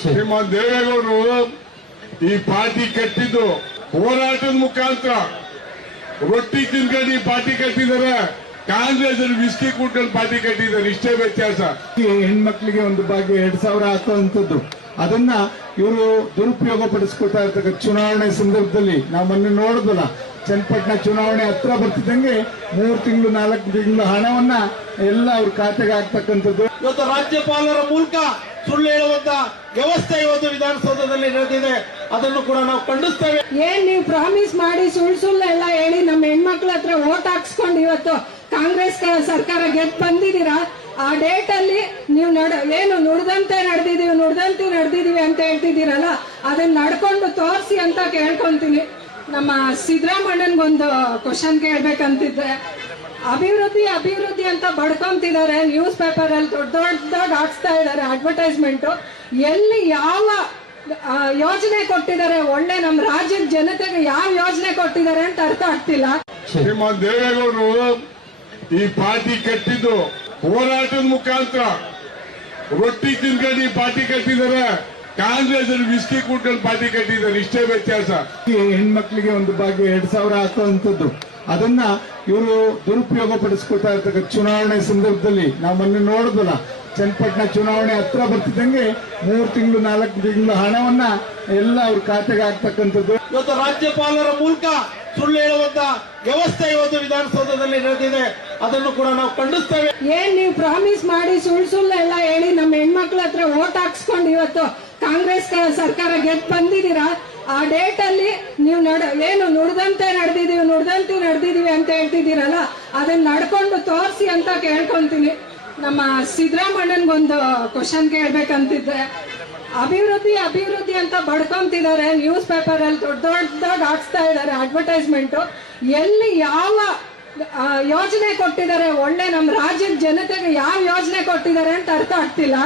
ಶ್ರೀಮಾನ್ ದೇವೇಗೌಡರು ಈ ಪಾರ್ಟಿ ಕಟ್ಟಿದ್ದು ಹೋರಾಟದ ಮುಖಾಂತರ ರೊಟ್ಟಿ ತಿನ್ಕೊಂಡು ಈ ಪಾರ್ಟಿ ಕಟ್ಟಿದ್ದಾರೆ. ಕಾಂಗ್ರೆಸ್ ಅಲ್ಲಿ ವಿಸ್ಕಿ ಕುಟ್ಕೊಂಡು ಪಾರ್ಟಿ ಕಟ್ಟಿದ್ದಾರೆ. ಇಷ್ಟೇ ವ್ಯತ್ಯಾಸ. ಹೆಣ್ಮಕ್ಳಿಗೆ ಒಂದು ಭಾಗ್ಯ 2000 ಹಾಕುವಂಥದ್ದು ಅದನ್ನ ಇವರು ದುರುಪಯೋಗ ಪಡಿಸ್ಕೊತಾ ಇರ್ತಕ್ಕ ಚುನಾವಣೆ ಸಂದರ್ಭದಲ್ಲಿ ನಾವು ಮೊನ್ನೆ ನೋಡಿದ್ವಲ್ಲ, ಚನ್ನಪಟ್ಟಣ ಚುನಾವಣೆ ಹತ್ರ ಬರ್ತಿದ್ದಂಗೆ 3 ತಿಂಗಳು 4 ತಿಂಗಳು ಹಣವನ್ನ ಎಲ್ಲ ಅವ್ರ ಖಾತೆಗೆ ಹಾಕ್ತಕ್ಕಂಥದ್ದು. ಇವತ್ತು ರಾಜ್ಯಪಾಲರ ಮೂಲಕ ಸುಳ್ಳು ಹೇಳುವಂತ ವ್ಯವಸ್ಥೆ ಇವತ್ತು ವಿಧಾನಸೌಧದಲ್ಲಿ ನಡೆದಿದೆ. ಅದನ್ನು ಕೂಡ ನಾವು ಖಂಡಿಸ್ತೇವೆ. ಏನ್ ನೀವು ಪ್ರಾಮಿಸ್ ಮಾಡಿ ಸುಳ್ಳು ಎಲ್ಲ ಹೇಳಿ ನಮ್ಮ ಹೆಣ್ಮಕ್ಳ ಹತ್ರ ವೋಟ್ ಹಾಕ್ಸ್ಕೊಂಡು ಇವತ್ತು ಕಾಂಗ್ರೆಸ್ ಸರ್ಕಾರ ಗೆದ್ದು ಬಂದಿದ್ದೀರಾ. ಆ ಡೇಟ್ ಅಲ್ಲಿ ನೀವು ಏನು ನುಡ್ದಂತೆ ನಡೆದಿದೀವಿ ಅಂತ ಹೇಳ್ತಿದ್ದೀರಲ್ಲ, ಅದನ್ನ ನಡ್ಕೊಂಡು ತೋರಿಸಿ ಅಂತ ಕೇಳ್ಕೊಂತೀನಿ. ನಮ್ಮ ಸಿದ್ದರಾಮಣ್ಣನ್ಗೊಂದು ಕ್ವಶನ್ ಕೇಳ್ಬೇಕಂತಿದ್ದೆ. ಅಭಿವೃದ್ಧಿ ಅಂತ ಬಡ್ಕೊಂತಿದ್ದಾರೆ. ನ್ಯೂಸ್ ಪೇಪರ್ ಅಲ್ಲಿ ದೊಡ್ಡದಾಗಿ ಹಾಕ್ಸ್ತಾ ಇದ್ದಾರೆ ಅಡ್ವರ್ಟೈಸ್ಮೆಂಟ್. ಎಲ್ಲಿ ಯಾವ ಯೋಜನೆ ಕೊಟ್ಟಿದ್ದಾರೆ, ಒಳ್ಳೆ ನಮ್ಮ ರಾಜ್ಯದ ಜನತೆಗೆ ಯಾವ ಯೋಜನೆ ಕೊಟ್ಟಿದ್ದಾರೆ ಅಂತ ಅರ್ಥ ಆಗ್ತಿಲ್ಲ. ಶ್ರೀಮಾನ್ ದೇವೇಗೌಡರು ಈ ಪಾರ್ಟಿ ಕಟ್ಟಿದ್ದು ಹೋರಾಟದ ಮುಖಾಂತರ ರೊಟ್ಟಿ ತಿನ್ಕೊಂಡು ಈ ಪಾರ್ಟಿ ಕಟ್ಟಿದ್ದಾರೆ. ಕಾಂಗ್ರೆಸ್ ಅಲ್ಲಿ ವಿಸ್ಕಿ ಕುಟ್ಕೊಂಡು ಪಾರ್ಟಿ ಕಟ್ಟಿದ್ದಾರೆ. ಇಷ್ಟೇ ವ್ಯತ್ಯಾಸ. ಹೆಣ್ಮಕ್ಳಿಗೆ ಒಂದು ಭಾಗ್ಯ 2000 ಹಾಕುವಂಥದ್ದು ಅದನ್ನ ಇವರು ದುರುಪಯೋಗ ಪಡಿಸ್ಕೊತಾ ಇರ್ತಕ್ಕ ಚುನಾವಣೆ ಸಂದರ್ಭದಲ್ಲಿ ನಾವು ಮೊನ್ನೆ ನೋಡಿದ್ವಲ್ಲ, ಚನ್ನಪಟ್ಟಣ ಚುನಾವಣೆ ಹತ್ರ ಬರ್ತಿದ್ದಂಗೆ 3 ತಿಂಗಳು 4 ತಿಂಗಳು ಹಣವನ್ನ ಎಲ್ಲ ಅವ್ರ ಖಾತೆಗೆ ಹಾಕ್ತಕ್ಕಂಥದ್ದು. ಇವತ್ತು ರಾಜ್ಯಪಾಲರ ಮೂಲಕ ಸುಳ್ಳು ಹೇಳುವಂತ ವ್ಯವಸ್ಥೆ ಇವತ್ತು ವಿಧಾನಸೌಧದಲ್ಲಿ ನಡೆದಿದೆ. ಅದನ್ನು ಕೂಡ ನಾವು ಖಂಡಿಸ್ತೇವೆ. ಏನ್ ನೀವು ಪ್ರಾಮಿಸ್ ಮಾಡಿ ಸುಳ್ಳು ಎಲ್ಲ ಹೇಳಿ ನಮ್ಮ ಹೆಣ್ಮಕ್ಳ ಹತ್ರ ವೋಟ್ ಹಾಕ್ಸ್ಕೊಂಡು ಇವತ್ತು ಕಾಂಗ್ರೆಸ್ ಸರ್ಕಾರ ಗೆದ್ದು ಬಂದಿದ್ದೀರಾ. ಆ ಡೇಟ್ ಅಲ್ಲಿ ನೀವು ಏನು ನುಡ್ದಂತೆ ನಡೆದಿದೀವಿ ಅಂತ ಹೇಳ್ತಿದ್ದೀರಲ್ಲ, ಅದನ್ನ ನಡ್ಕೊಂಡು ತೋರಿಸಿ ಅಂತ ಕೇಳ್ಕೊಂತೀನಿ. ನಮ್ಮ ಸಿದ್ದರಾಮಣ್ಣನ್ಗೊಂದು ಕ್ವಶನ್ ಕೇಳ್ಬೇಕಂತಿದ್ದೆ. ಅಭಿವೃದ್ಧಿ ಅಂತ ಬಡ್ಕೊಂತಿದ್ದಾರೆ. ನ್ಯೂಸ್ ಪೇಪರ್ ಅಲ್ಲಿ ದೊಡ್ಡದಾಗಿ ಹಾಕ್ಸ್ತಾ ಇದ್ದಾರೆ ಅಡ್ವರ್ಟೈಸ್ಮೆಂಟ್. ಎಲ್ಲಿ ಯಾವ ಯೋಜನೆ ಕೊಟ್ಟಿದ್ದಾರೆ, ಒಳ್ಳೆ ನಮ್ಮ ರಾಜ್ಯದ ಜನತೆಗೆ ಯಾವ ಯೋಜನೆ ಕೊಟ್ಟಿದ್ದಾರೆ ಅಂತ ಅರ್ಥ ಆಗ್ತಿಲ್ಲ.